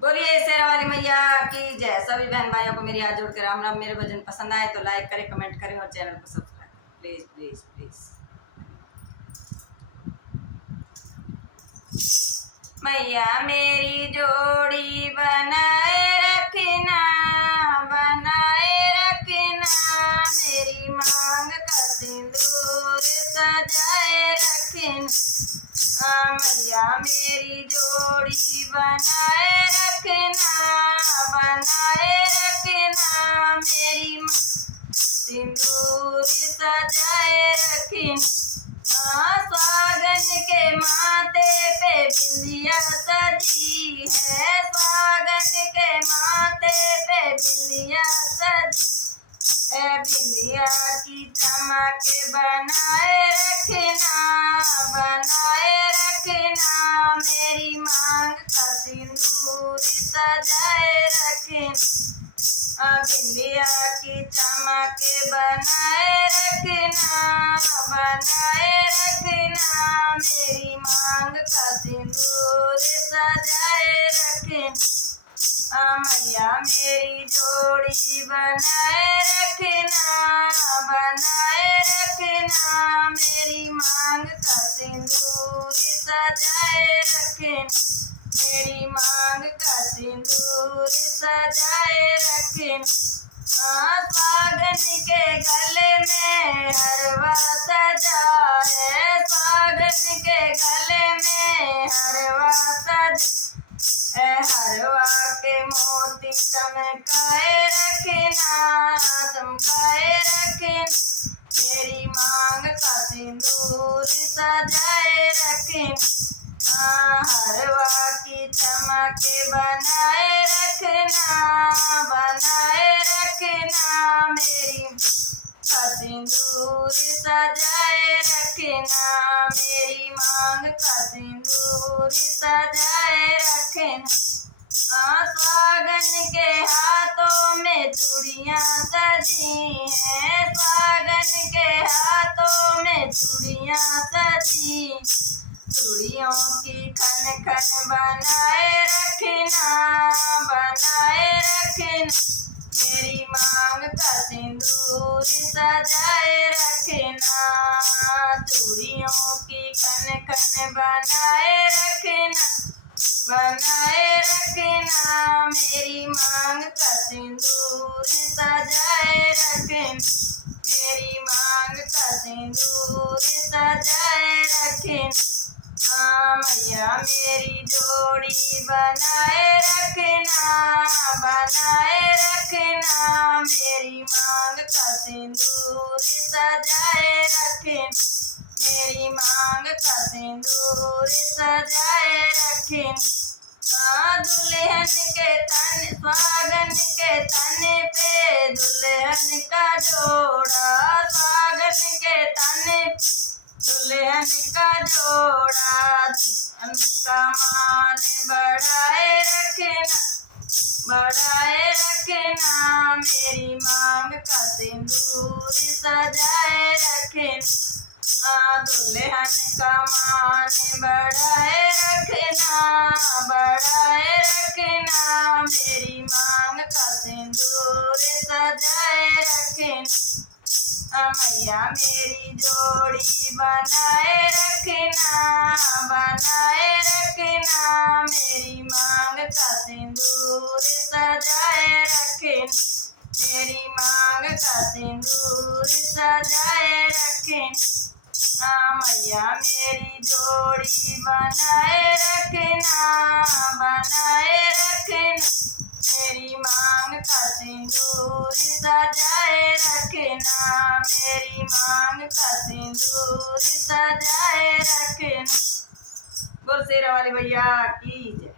बोलिए शेरा वाली मैया की जय। सभी बहन भाइयों को मेरी हाथ जोड़ के राम राम। मेरे भजन पसंद आए तो लाइक करें, कमेंट करें और चैनल को सब्सक्राइब प्लीज प्लीज प्लीज। मैया मेरी जोड़ी बनाए रखना, बनाए रखना। मेरी मांग का सिंदूर सजाए रखना। मैया मेरी जोड़ी बनाए रखना, बनाए रखना। मेरी सिंदूर सजाए रखना। स्वागन के माथे पे बिंदिया सजी है, स्वागन के माथे पे बिंदिया सजी है। बिंदिया की चमक बनाए रखना, बनाए रखना। मेरी मांग का सिंदूर सजाए रखना। बिंदिया की चमक बनाए रखना, बनाए रखना। मेरी मांग का सिंदूर सजाए रखना। मैया मेरी जोड़ी बनाए रखना, बनाए रखना। मेरी मांग का सिंदूर सजाए रखना। मेरी मांग का सिंदूर सजाए रखना। स्वागन के गले में हरवा सजा है, स्वागन के गले में हरवा सजा है। हरवा के मोती चमकाए रखना, चमकाए रखना। मेरी मांग का सिंदूर सजाए रखना। हरवा की चमक बनाए रखना, बनाए रखना। मेरी का सिंदूर सजाए रखना। मेरी मांग का सिंदूर सजाए रखना। स्वागन के हाथों में चूड़ियाँ सजी हैं, स्वागन के हाथों में चूड़ियाँ सजी। चूड़ियों की खन खन बनाए रखना, बनाए रखना। मेरी मांग का सिंदूर सजाए रखना। चूड़ियों की खन खन बनाए रखना, बनाए रखना। मेरी मांग का सिंदूर सजाए रखना। मेरी मांग का सिंदूर सजाए रखना। मैया मेरी जोड़ी बनाए रखना, बनाए रखना। मेरी मांग का सिंदूर सजाए रखना। मेरी मांग का सिंदूर सजाए रखना। दुल्हन के तन, स्वागन के तन पे दुल्हन का जोड़ा, स्वागन के तन दुल्हन का जोड़ा। दुल्हन का मान बढ़ाए रखना, बढ़ाए रखना। मेरी मांग का सिंदूर सजाए रखना। दुल्हन का मान बढ़ाए रखना, बढ़ाए रखना। मेरी मांग का सिंदूर सजाए रखना। मैया मेरी जोड़ी बनाए रखना, बनाए रखना। मेरी मांग का सिंदूर सजाए रखना। मेरी मांग का सिंदूर सजाए रखना। मैया मेरी जोड़ी बनाए रखना, बनाए रखना। मेरी मांग का सिंदूर सजाए रखना। मेरी मांग का सिंदूर सजाए रखना। बोल शेरा वाली भैया की जय।